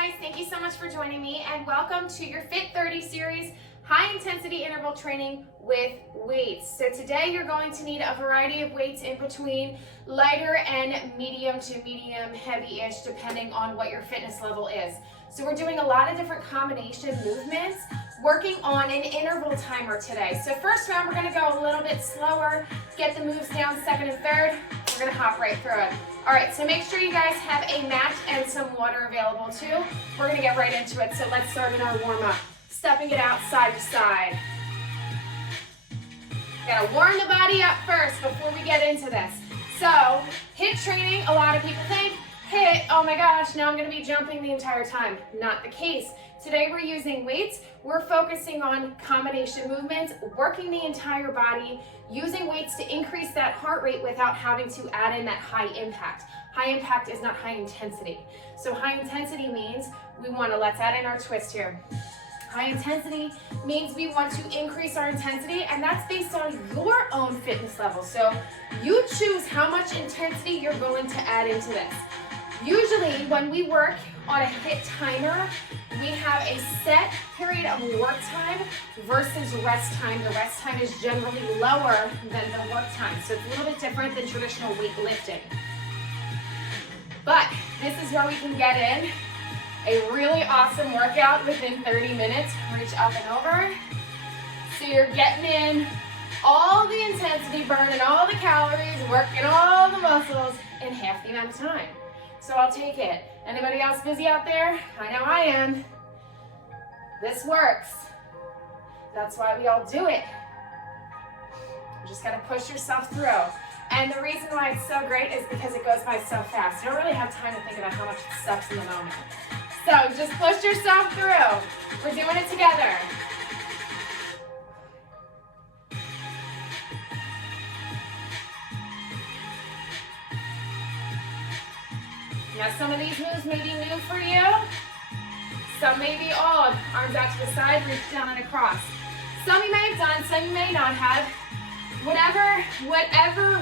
guys, thank you so much for joining me and welcome to your Fit 30 series, high intensity interval training with weights. So today you're going to need a variety of weights in between lighter and medium to medium heavy-ish depending on what your fitness level is. So we're doing a lot of different combination movements, working on an interval timer today. So first round we're gonna go a little bit slower, get the moves down second and third, we're gonna hop right through it. All right, so make sure you guys have a mat and some water available too. We're gonna get right into it, so let's start with our warm-up. Stepping it out side to side. Gotta warm the body up first before we get into this. So, HIIT training, a lot of people think, HIIT, oh my gosh, now I'm gonna be jumping the entire time. Not the case. Today we're using weights. We're focusing on combination movements, working the entire body, using weights to increase that heart rate without having to add in that high impact. High impact is not high intensity. So high intensity means let's add in our twist here. High intensity means we want to increase our intensity, and that's based on your own fitness level. So you choose how much intensity you're going to add into this. Usually when we work on a HIIT timer, we have a set period of work time versus rest time. The rest time is generally lower than the work time, so it's a little bit different than traditional weightlifting. But this is where we can get in a really awesome workout within 30 minutes. Reach up and over. So you're getting in all the intensity, burning all the calories, working all the muscles in half the amount of time. So I'll take it. Anybody else busy out there? I know I am. This works. That's why we all do it. You just gotta push yourself through. And the reason why it's so great is because it goes by so fast. You don't really have time to think about how much it sucks in the moment. So just push yourself through. We're doing it together. Now some of these moves may be new for you. Some may be old. Arms out to the side, reach down and across. Some you may have done, some you may not have. Whatever,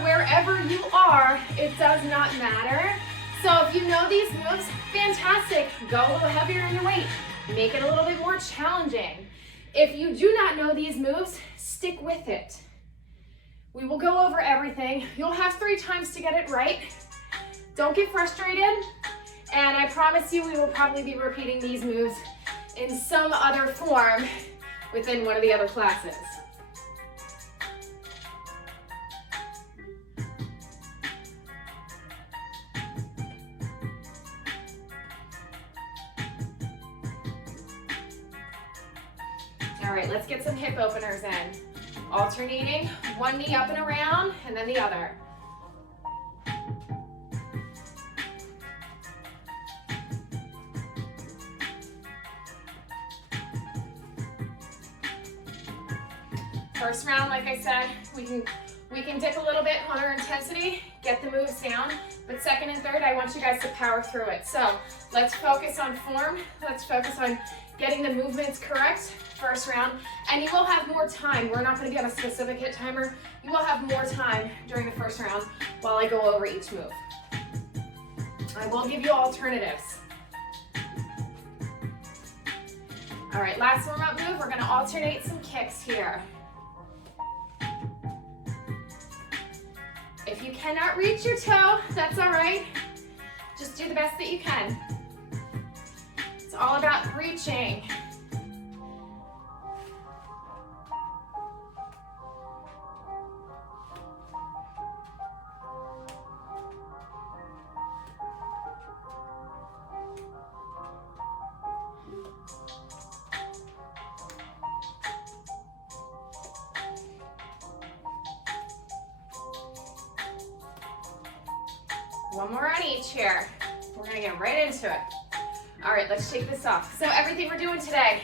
wherever you are, it does not matter. So if you know these moves, fantastic. Go a little heavier in your weight. Make it a little bit more challenging. If you do not know these moves, stick with it. We will go over everything. You'll have 3 times to get it right. Don't get frustrated. And I promise you, we will probably be repeating these moves in some other form within one of the other classes. All right, let's get some hip openers in. Alternating, one knee up and around, and then the other. First round, like I said, we can dip a little bit on our intensity, get the moves down, but second and third, I want you guys to power through it. So let's focus on form. Let's focus on getting the movements correct first round, and you will have more time. We're not going to be on a specific HIIT timer. You will have more time during the first round while I go over each move. I will give you alternatives. All right, last warm-up move, we're going to alternate some kicks here. If you cannot reach your toe, that's all right. Just do the best that you can. It's all about reaching. One more on each here. We're gonna get right into it. All right, let's shake this off. So everything we're doing today,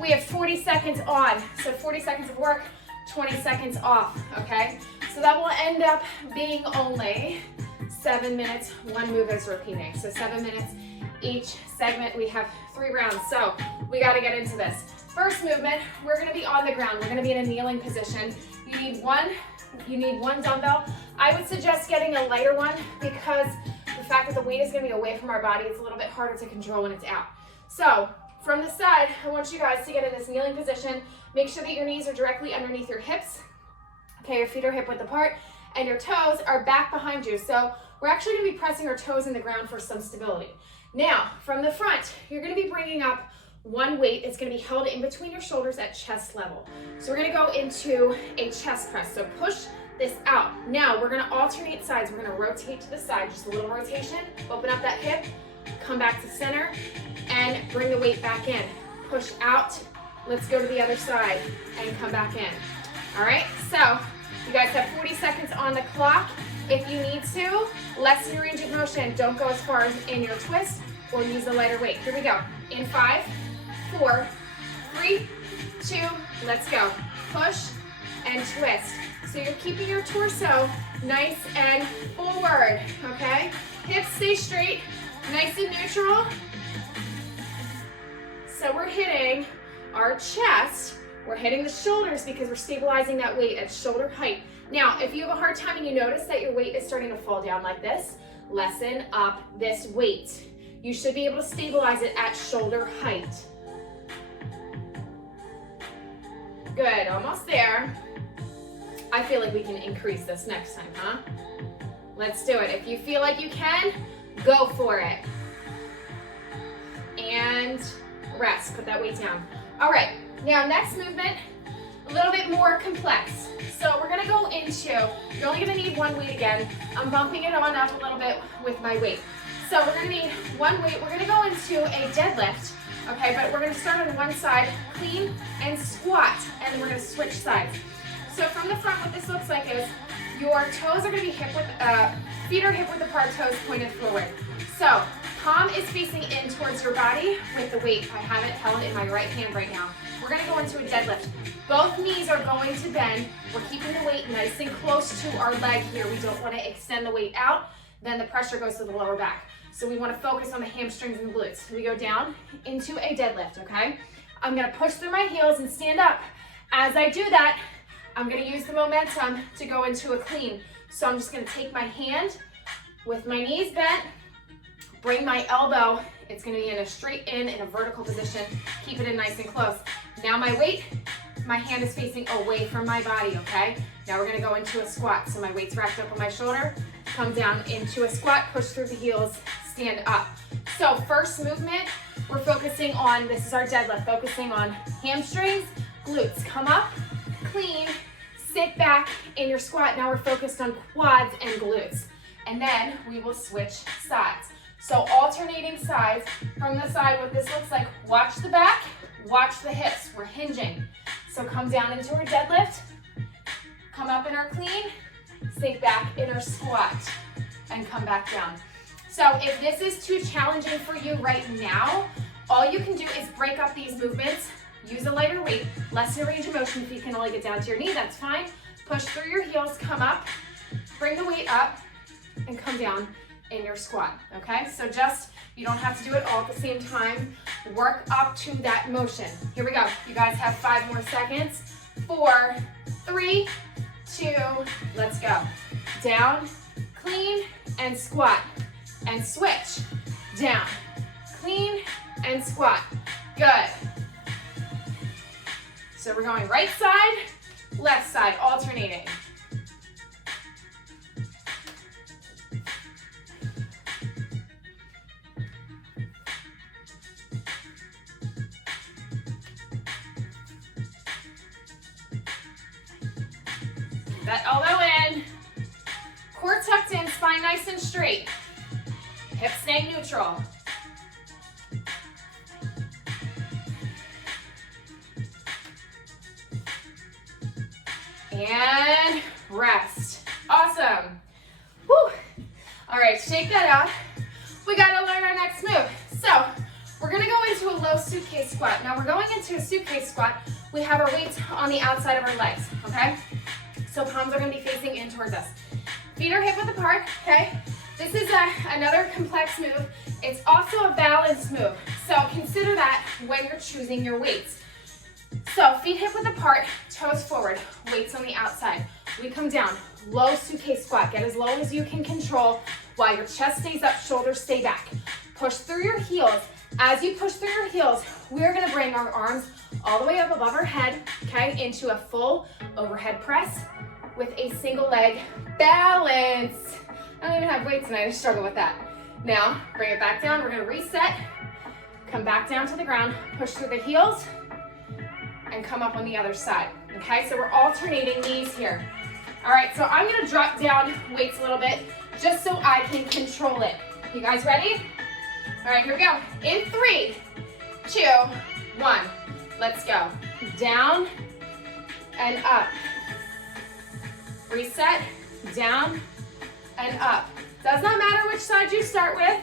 we have 40 seconds on. So 40 seconds of work, 20 seconds off, okay? So that will end up being only 7 minutes, one move is repeating. So 7 minutes each segment. We have 3 rounds, so we gotta get into this. First movement, we're gonna be on the ground. We're gonna be in a kneeling position. You need one dumbbell. I would suggest getting a lighter one because the fact that the weight is going to be away from our body, it's a little bit harder to control when it's out. So from the side, I want you guys to get in this kneeling position. Make sure that your knees are directly underneath your hips. Okay, your feet are hip width apart and your toes are back behind you. So we're actually gonna be pressing our toes in the ground for some stability. Now, from the front, you're gonna be bringing up one weight. It's gonna be held in between your shoulders at chest level. So we're gonna go into a chest press. So push this out. Now, we're gonna alternate sides. We're gonna rotate to the side, just a little rotation. Open up that hip, come back to center, and bring the weight back in. Push out. Let's go to the other side and come back in. All right, so you guys have 40 seconds on the clock. If you need to, lessen your range of motion. Don't go as far as in your twist or use a lighter weight. Here we go. In 5, 4, 3, 2, let's go. Push and twist. So you're keeping your torso nice and forward, okay? Hips stay straight, nice and neutral. So we're hitting our chest. We're hitting the shoulders because we're stabilizing that weight at shoulder height. Now, if you have a hard time and you notice that your weight is starting to fall down like this, lessen up this weight. You should be able to stabilize it at shoulder height. Good, almost there. I feel like we can increase this next time, huh? Let's do it. If you feel like you can, go for it. And rest, put that weight down. All right, now next movement, a little bit more complex. So we're gonna go into, you're only gonna need one weight again. I'm bumping it on up a little bit with my weight. So we're gonna need one weight. We're gonna go into a deadlift, okay? But we're gonna start on one side, clean and squat, and then we're gonna switch sides. So from the front, what this looks like is your toes are gonna be hip width, feet are hip width apart, toes pointed forward. So palm is facing in towards your body with the weight. I have it held in my right hand right now. We're gonna go into a deadlift. Both knees are going to bend. We're keeping the weight nice and close to our leg here. We don't wanna extend the weight out, then the pressure goes to the lower back. So we wanna focus on the hamstrings and the glutes. We go down into a deadlift, okay? I'm gonna push through my heels and stand up. As I do that, I'm gonna use the momentum to go into a clean. So I'm just gonna take my hand with my knees bent, bring my elbow, it's gonna be in a straight in a vertical position, keep it in nice and close. Now my weight, my hand is facing away from my body, okay? Now we're gonna go into a squat. So my weight's wrapped up on my shoulder, come down into a squat, push through the heels, stand up. So first movement, we're focusing on, this is our deadlift, focusing on hamstrings, glutes. Come up, clean, sit back in your squat. Now we're focused on quads and glutes. And then we will switch sides. So alternating sides. From the side, what this looks like, watch the back, watch the hips. We're hinging. So come down into our deadlift, come up in our clean, sink back in our squat, and come back down. So if this is too challenging for you right now, all you can do is break up these movements, use a lighter weight, lessen your range of motion. If you can only get down to your knee, that's fine. Push through your heels, come up, bring the weight up, and come down in your squat, okay? So just, you don't have to do it all at the same time. Work up to that motion. Here we go. You guys have 5 more seconds. 4, 3, 2, let's go. Down, clean, and squat, and switch. Down, clean, and squat. Good. So we're going right side, left side, alternating. That elbow in, core tucked in, spine nice and straight. Hips staying neutral. And rest. Awesome. Whew. All right, shake that out. We gotta learn our next move. So we're gonna go into a low suitcase squat. Now we're going into a suitcase squat. We have our weights on the outside of our legs, okay? So palms are gonna be facing in towards us. Feet are hip width apart, okay? This is another complex move. It's also a balance move. So consider that when you're choosing your weights. So feet hip width apart, toes forward, weights on the outside. We come down, low suitcase squat. Get as low as you can control while your chest stays up, shoulders stay back. Push through your heels. As you push through your heels, we're gonna bring our arms all the way up above our head, okay, into a full overhead press with a single leg balance. I don't even have weights tonight, I struggle with that. Now, bring it back down, we're gonna reset, come back down to the ground, push through the heels, and come up on the other side, okay? So we're alternating these here. All right, so I'm gonna drop down weights a little bit just so I can control it. You guys ready? All right, here we go. In 3, 2, 1, let's go. Down and up. Reset, down and up. Does not matter which side you start with.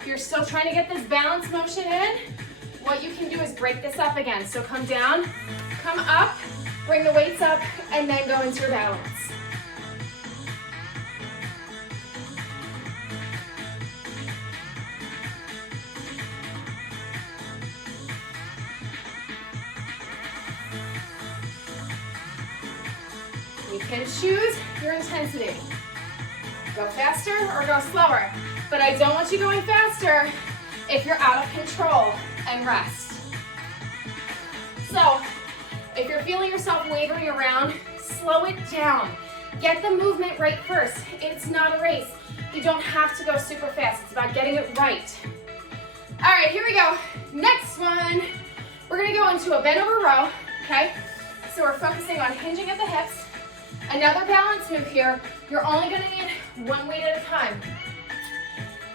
If you're still trying to get this balance motion in, what you can do is break this up again. So come down, come up, bring the weights up, and then go into your balance. You can choose your intensity. Go faster or go slower. But I don't want you going faster if you're out of control, and rest. So, if you're feeling yourself wavering around, slow it down. Get the movement right first. It's not a race. You don't have to go super fast. It's about getting it right. All right, here we go. Next one. We're gonna go into a bent over row, okay? So we're focusing on hinging at the hips. Another balance move here. You're only gonna need one weight at a time.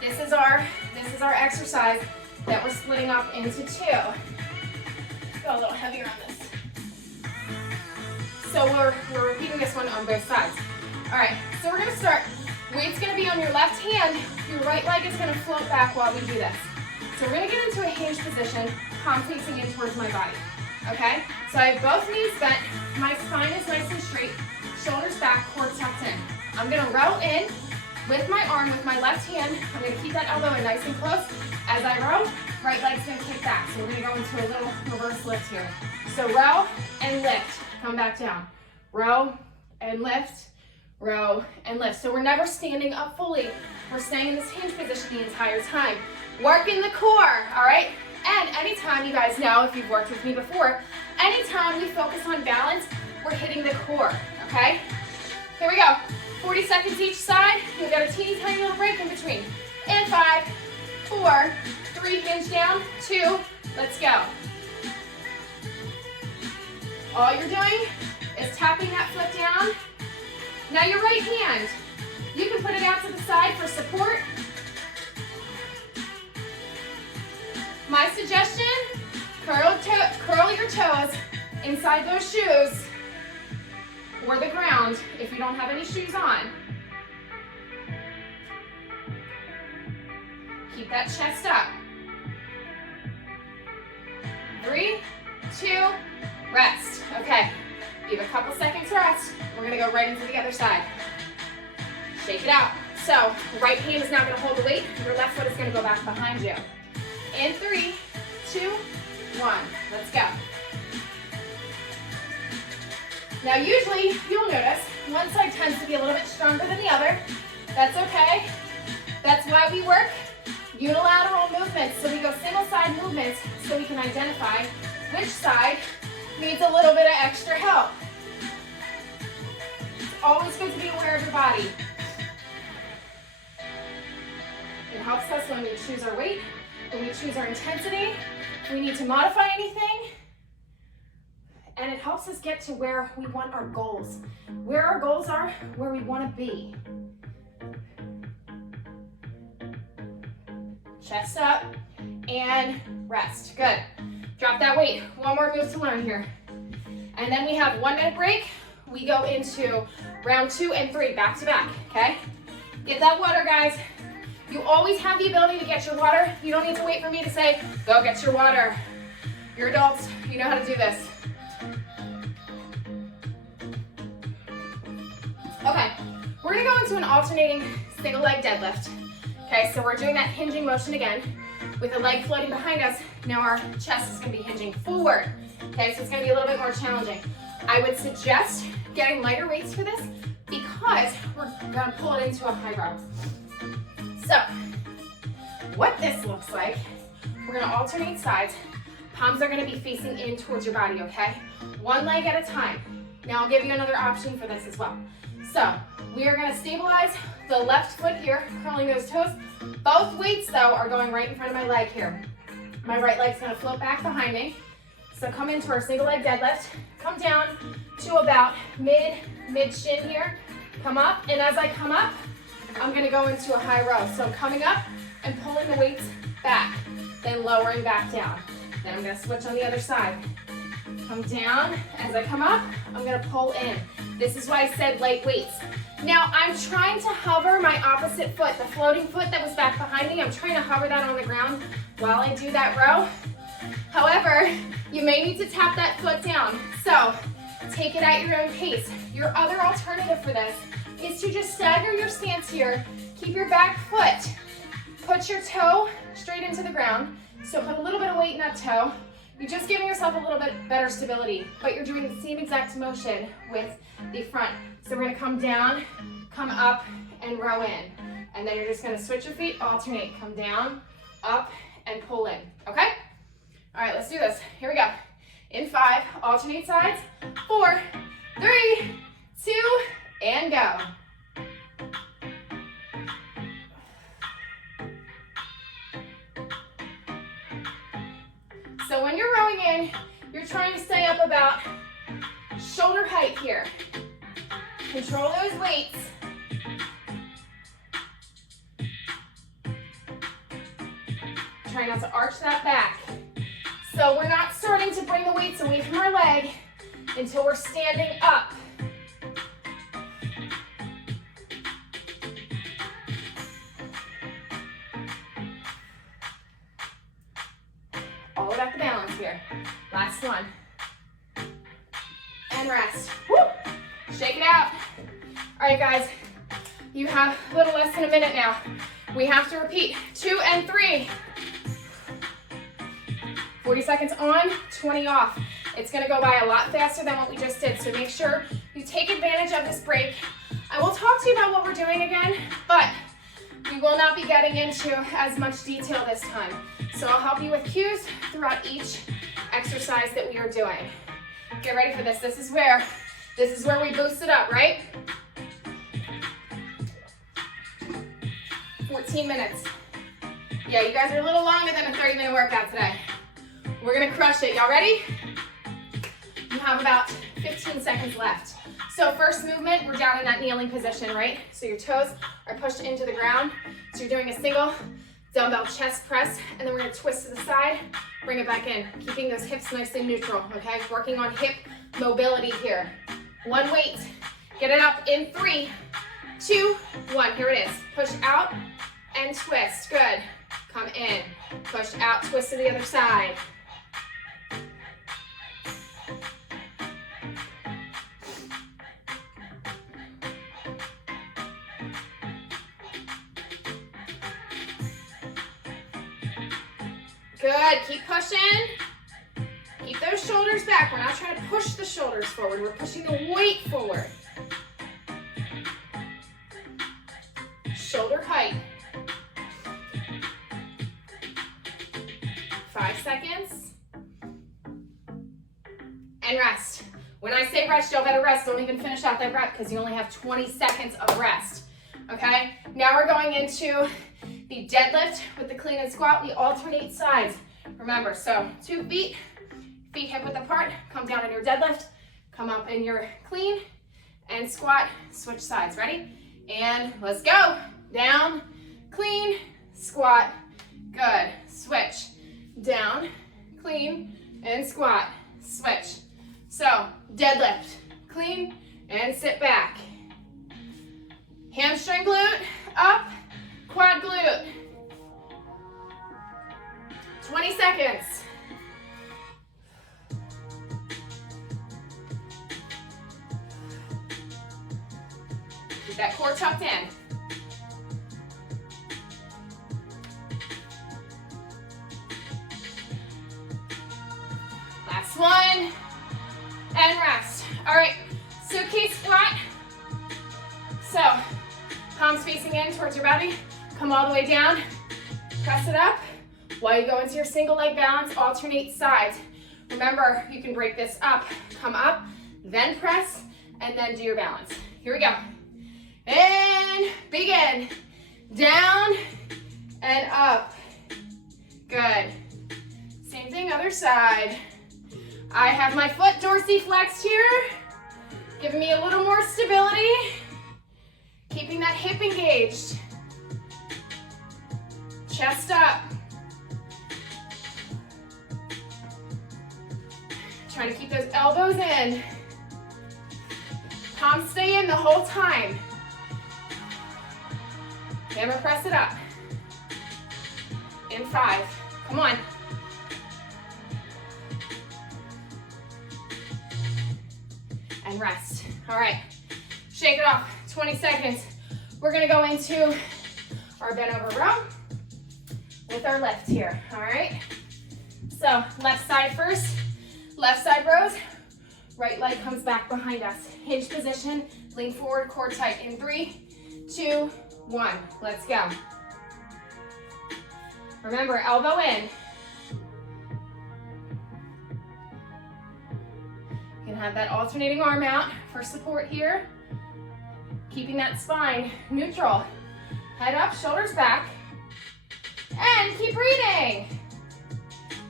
This is our exercise that we're splitting up into 2. Let's go a little heavier on this. So we're repeating this one on both sides. All right, so we're gonna start. Weight's gonna be on your left hand. Your right leg is gonna float back while we do this. So we're gonna get into a hinge position, palm facing in towards my body, okay? So I have both knees bent, my spine is nice and straight, shoulders back, core tucked in. I'm gonna row in with my arm, with my left hand. I'm gonna keep that elbow in nice and close. As I row, right leg's gonna kick back. So we're gonna go into a little reverse lift here. So row and lift, come back down. Row and lift, row and lift. So we're never standing up fully. We're staying in this hinge position the entire time. Working the core, all right? And anytime, you guys know, if you've worked with me before, anytime we focus on balance, we're hitting the core, okay? Here we go. 40 seconds each side. We've got a teeny tiny little break in between. And 5, 4, 3, hinge down, 2, let's go. All you're doing is tapping that foot down. Now your right hand, you can put it out to the side for support. My suggestion, curl your toes inside those shoes or the ground if you don't have any shoes on. Keep that chest up. 3, 2, rest. Okay, give a couple seconds rest. We're gonna go right into the other side. Shake it out. So, right hand is now gonna hold the weight. Your left foot is gonna go back behind you. In 3, 2, 1, let's go. Now usually, you'll notice, one side tends to be a little bit stronger than the other. That's okay. That's why we work unilateral movements. So we go single side movements so we can identify which side needs a little bit of extra help. It's always good to be aware of your body. It helps us when we choose our weight, when we choose our intensity, if we need to modify anything. And it helps us get to where we want our goals. Where our goals are, where we want to be. Chest up and rest. Good. Drop that weight. One more move to learn here. And then we have 1 minute break. We go into round 2 and 3, back to back, okay? Get that water, guys. You always have the ability to get your water. You don't need to wait for me to say, go get your water. You're adults, you know how to do this. Okay, we're gonna go into an alternating single leg deadlift. Okay, so we're doing that hinging motion again with the leg floating behind us. Now our chest is gonna be hinging forward. Okay, so it's gonna be a little bit more challenging. I would suggest getting lighter weights for this because we're gonna pull it into a high row. So, what this looks like, we're gonna alternate sides. Palms are gonna be facing in towards your body, okay? One leg at a time. Now I'll give you another option for this as well. So, we are gonna stabilize the left foot here, curling those toes. Both weights though are going right in front of my leg here. My right leg's gonna float back behind me. So come into our single leg deadlift. Come down to about mid shin here. Come up, and as I come up, I'm gonna go into a high row. So I'm coming up and pulling the weights back, then lowering back down. Then I'm gonna switch on the other side. Come down, as I come up, I'm gonna pull in. This is why I said light weights. Now I'm trying to hover my opposite foot, the floating foot that was back behind me, I'm trying to hover that on the ground while I do that row. However, you may need to tap that foot down. So take it at your own pace. Your other alternative for this is to just stagger your stance here. Keep your back foot. Put your toe straight into the ground. So put a little bit of weight in that toe. You're just giving yourself a little bit better stability, but you're doing the same exact motion with the front. So we're gonna come down, come up, and row in. And then you're just gonna switch your feet, alternate. Come down, up, and pull in, okay? All right, let's do this. Here we go. In 5, alternate sides. 4, 3, 2, and go. So when you're rowing in, you're trying to stay up about shoulder height here. Control those weights. Try not to arch that back. So we're not starting to bring the weights away from our leg until we're standing up. All about the balance here. Last one. And rest. Woo! Shake it out. All right, guys. You have a little less than a minute now. We have to repeat 2 and 3. 40 seconds on, 20 off. It's gonna go by a lot faster than what we just did, so make sure you take advantage of this break. I will talk to you about what we're doing again, but we will not be getting into as much detail this time. So I'll help you with cues throughout each exercise that we are doing. Get ready for this. This is where we boost it up, right? 14 minutes. Yeah, you guys are a little longer than a 30-minute workout today. We're gonna crush it. Y'all ready? You have about 15 seconds left. So first movement, we're down in that kneeling position, right? So your toes are pushed into the ground. So you're doing a single dumbbell chest press, and then we're gonna twist to the side, bring it back in, keeping those hips nice and neutral, okay? Working on hip mobility here. One weight, get it up in 3, 2, 1, here it is. Push out and twist, good. Come in, push out, twist to the other side. Good, keep pushing. Keep those shoulders back. We're not trying to push the shoulders forward. We're pushing the weight forward. Shoulder height. 5 seconds. And rest. When I say rest, y'all better rest. Don't even finish out that rep because you only have 20 seconds of rest. Okay? Now we're going into the deadlift with the clean and squat. We alternate sides. Remember, so 2 feet, feet hip width apart, come down in your deadlift, come up in your clean and squat, switch sides. Ready? And let's go. Down, clean, squat, good. Switch, down, clean, and squat, switch. So deadlift, clean, and sit back. Hamstring glute, up, quad glute. 20 seconds. Keep that core tucked in. Last one. And rest. All right, suitcase squat. So, palms facing in towards your body. Come all the way down, press it up. While you go into your single leg balance, alternate sides. Remember, you can break this up. Come up, then press, and then do your balance. Here we go. And begin. Down and up. Good. Same thing, other side. I have my foot dorsiflexed here, giving me a little more stability, keeping that hip engaged. Chest up. Trying to keep those elbows in. Palms stay in the whole time. Hammer press it up. In 5. Come on. And rest. All right. Shake it off. 20 seconds. We're going to go into our bent over row with our lift here. All right. So left side first. Left side rows. Right leg comes back behind us. Hinge position. Lean forward, core tight. In 3, 2, 1. Let's go. Remember, elbow in. You can have that alternating arm out for support here. Keeping that spine neutral. Head up, shoulders back. And keep breathing.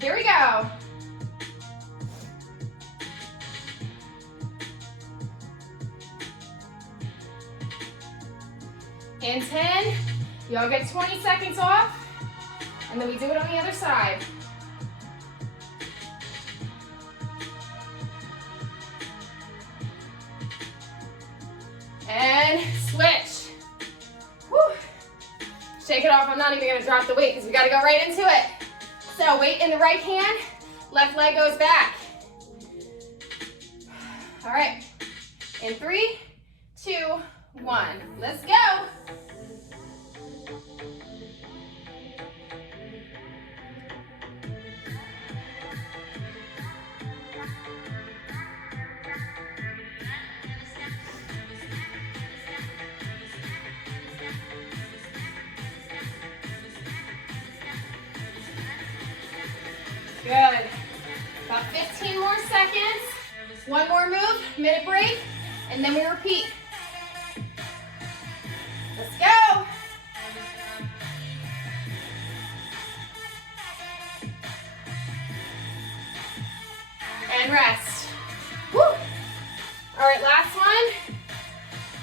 Here we go. In 10, y'all get 20 seconds off, and then we do it on the other side. And switch. Whew. Shake it off. I'm not even gonna drop the weight because we gotta go right into it. So weight in the right hand, left leg goes back. All right, in 3, 2, 1. Let's go. Good. About 15 more seconds. One more move, minute break, and then we repeat. Let's go. And rest. Woo. All right, last one.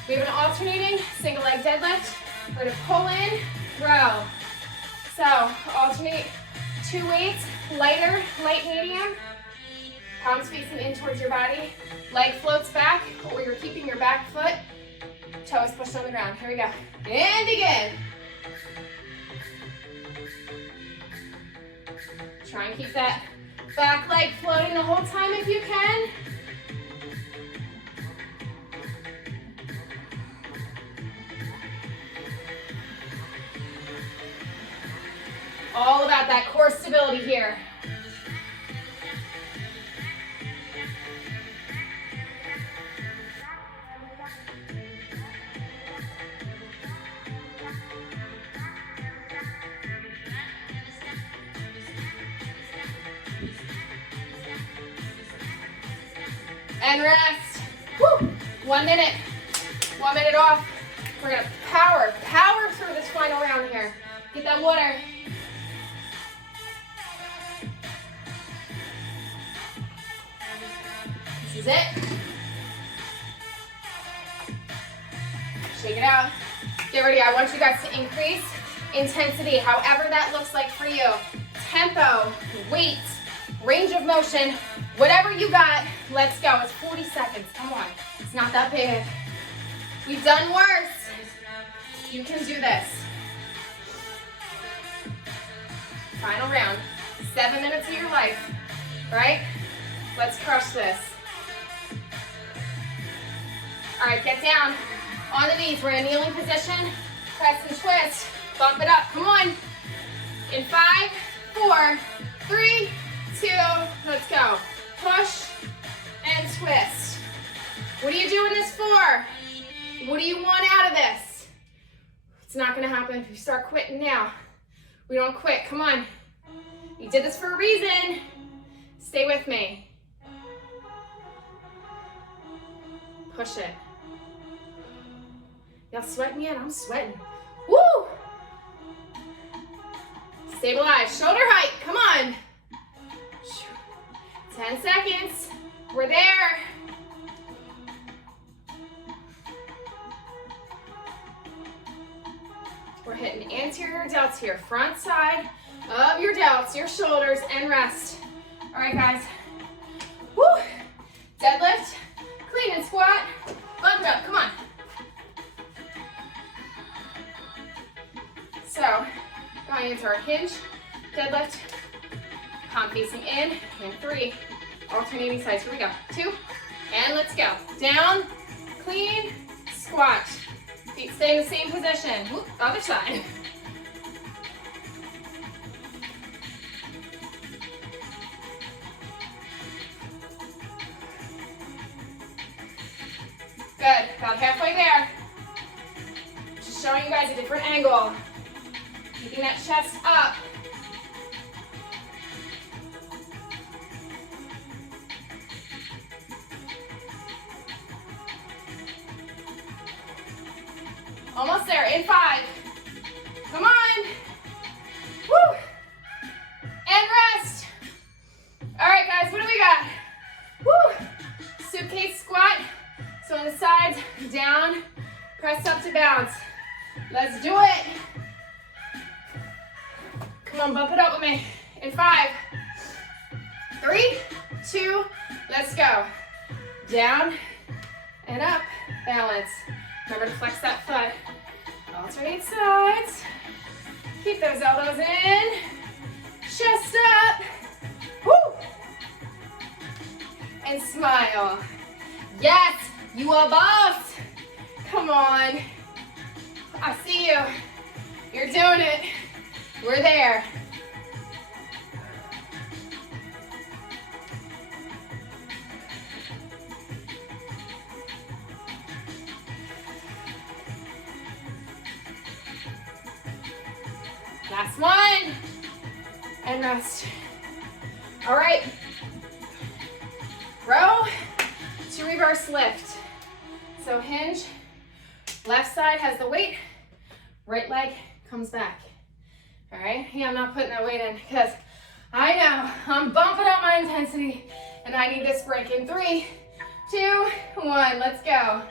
We have an alternating single leg deadlift. We're gonna pull in, row. So alternate 2 weights, lighter, light, medium. Palms facing in towards your body. Leg floats back, or you're keeping your back foot. Toes pushed on the ground. Here we go. And begin. Try and keep that back leg floating the whole time if you can. All about that core stability here. And rest. Woo. 1 minute. 1 minute off. We're gonna power through this final round here. Get that water. This is it. Shake it out. Get ready. I want you guys to increase intensity, however that looks like for you. Tempo, weight, range of motion, whatever you got, let's go. It's 40 seconds. Come on. It's not that big. We've done worse. You can do this. Final round. 7 minutes of your life, right? Let's crush this. All right, get down on the knees. We're in a kneeling position. Press and twist. Bump it up. Come on. In 5, 4, 3, 2, let's go. Push and twist. What are you doing this for? What do you want out of this? It's not gonna happen if you start quitting now. We don't quit, come on. You did this for a reason. Stay with me. Push it. Y'all sweating yet? I'm sweating. Woo! Stabilize, shoulder height, come on. 10 seconds, we're there. We're hitting anterior delts here, front side of your delts, your shoulders, and rest. All right, guys. Woo! Deadlift, clean and squat, bump it up, come on. So, going into our hinge, deadlift, palm facing in, and 3, alternating sides, here we go, 2, and let's go. Down, clean, squat. Feet stay in the same position. Whoop, other side. Good, about halfway there. Just showing you guys a different angle. Keeping that chest up. Almost there, in 5. Come on. Woo. And rest. All right, guys, what do we got? Woo. Suitcase squat. So on the sides, down, press up to bounce. Let's do it. Come on, bump it up with me. In 5, 3, 2, let's go. Down and up, balance. Remember to flex that foot. Alternate sides. Keep those elbows in. Chest up. Woo! And smile. Yes, you are boss. Come on. I see you. You're doing it. We're there. Last one. And rest. All right. Row to reverse lift. So hinge. Left side has the weight. Right leg comes back. All right, yeah, I'm not putting that weight in because I know I'm bumping up my intensity and I need this break in 3, 2, 1, let's go.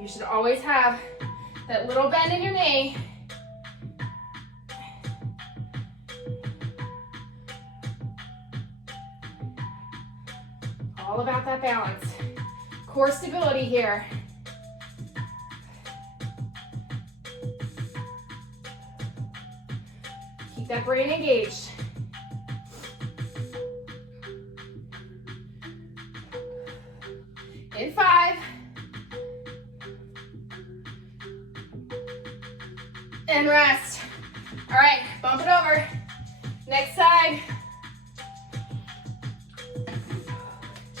You should always have that little bend in your knee. All about that balance. Core stability here. Keep that brain engaged. In 5. And rest. All right, bump it over. Next side.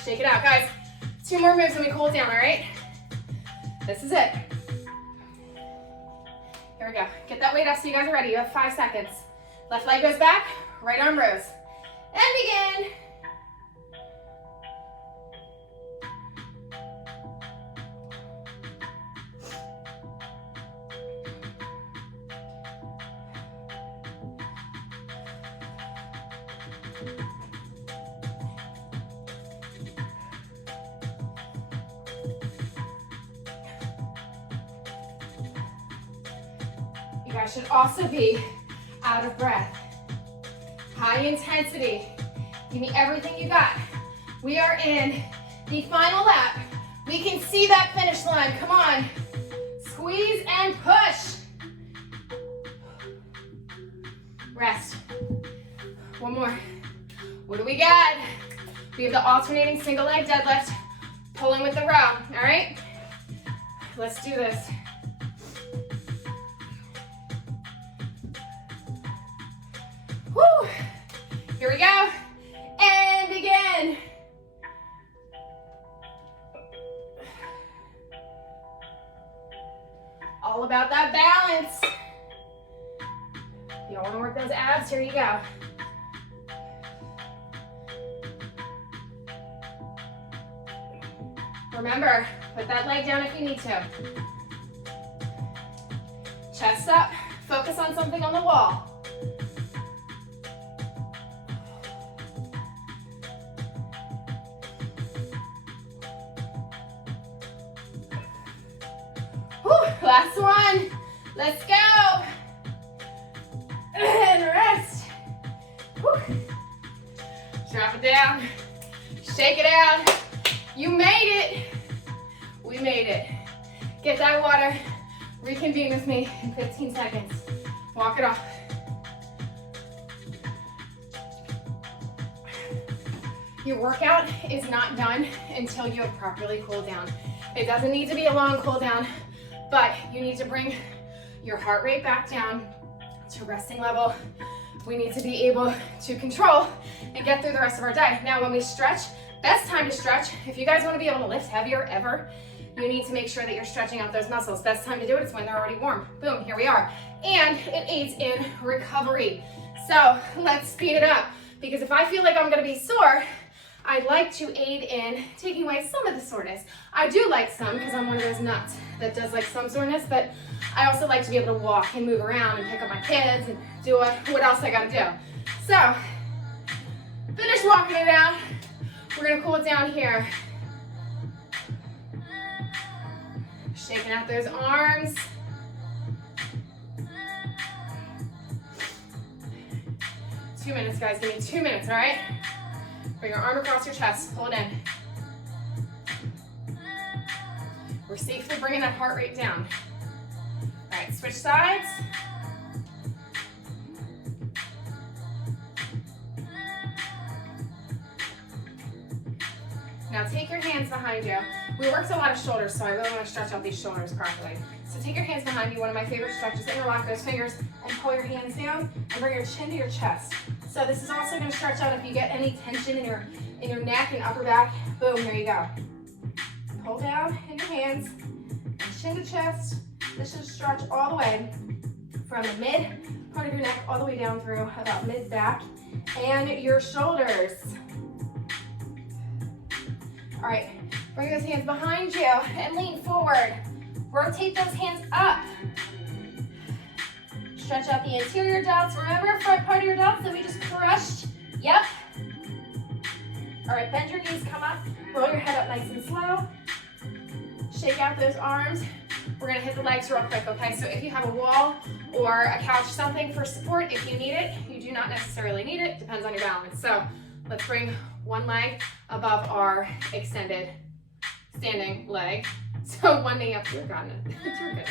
Shake it out, guys. 2 more moves and we cool it down, all right? This is it. Here we go. Get that weight up so you guys are ready. You have 5 seconds. Left leg goes back, right arm rows. And begin. You guys should also be out of breath. High intensity. Give me everything you got. We are in the final lap. We can see that finish line. Come on. Squeeze and push. Rest. One more. What do we got? We have the alternating single leg deadlift. Pulling with the row, all right? Let's do this. Woo! Here we go. And again. about that balance. You want to work those abs? Here you go. Remember, put that leg down if you need to. Chest up, focus on something on the wall. Last one. Let's go. And rest. Whew. Drop it down. Shake it out. You made it. We made it. Get that water. Reconvene with me in 15 seconds. Walk it off. Your workout is not done until you have properly cooled down. It doesn't need to be a long cool down, but you need to bring your heart rate back down to resting level. We need to be able to control and get through the rest of our day. Now, when we stretch, best time to stretch, if you guys want to be able to lift heavier ever, you need to make sure that you're stretching out those muscles. Best time to do it is when they're already warm. Boom, here we are. And it aids in recovery. So let's speed it up, because if I feel like I'm gonna be sore, I'd like to aid in taking away some of the soreness. I do like some, because I'm one of those nuts that does like some soreness, but I also like to be able to walk and move around and pick up my kids and do what else I gotta do. So, finish walking it out. We're gonna cool it down here. Shaking out those arms. Two minutes, guys, give me 2 minutes, all right? Bring your arm across your chest, pull it in. We're safely bringing that heart rate down. All right, switch sides. Now take your hands behind you. We worked a lot of shoulders, so I really want to stretch out these shoulders properly. So take your hands behind you, one of my favorite stretches, interlock those fingers and pull your hands down and bring your chin to your chest. So this is also going to stretch out if you get any tension in your neck and upper back. Boom, here you go. Pull down in your hands, and chin to chest. This should stretch all the way from the mid part of your neck all the way down through about mid back and your shoulders. All right, bring those hands behind you and lean forward. Rotate those hands up. Stretch out the interior delts. Remember front part of your delts that we just crushed? Yep. All right, bend your knees, come up. Roll your head up nice and slow. Shake out those arms. We're gonna hit the legs real quick, okay? So if you have a wall or a couch, something for support, if you need it, you do not necessarily need it, depends on your balance. So let's bring one leg above our extended standing leg. So one knee up, you're gonna, your goodness.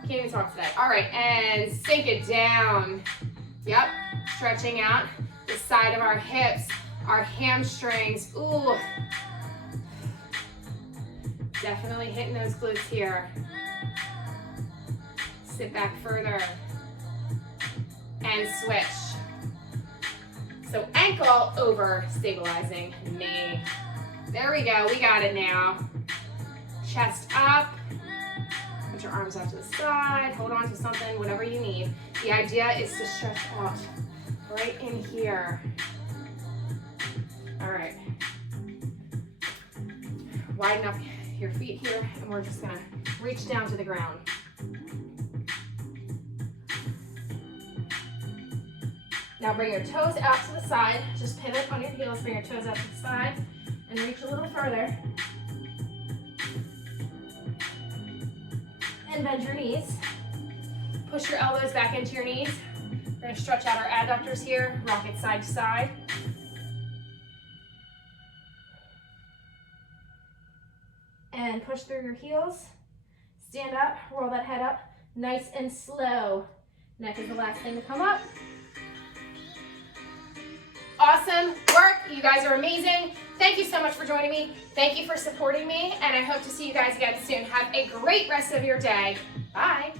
Can't even talk today. All right, and sink it down. Yep, stretching out the side of our hips, our hamstrings. Ooh. Definitely hitting those glutes here. Sit back further. And switch. So ankle over stabilizing knee. There we go, we got it now. Chest up. Put your arms out to the side, hold on to something, whatever you need. The idea is to stretch out right in here. All right. Widen up your feet here, and we're just gonna reach down to the ground. Now bring your toes out to the side. Just pivot on your heels, bring your toes out to the side, and reach a little further. And bend your knees. Push your elbows back into your knees. We're gonna stretch out our adductors here, rock it side to side. And push through your heels. Stand up, roll that head up, nice and slow. Neck is the last thing to come up. Awesome work, you guys are amazing. Thank you so much for joining me. Thank you for supporting me, and I hope to see you guys again soon. Have a great rest of your day. Bye.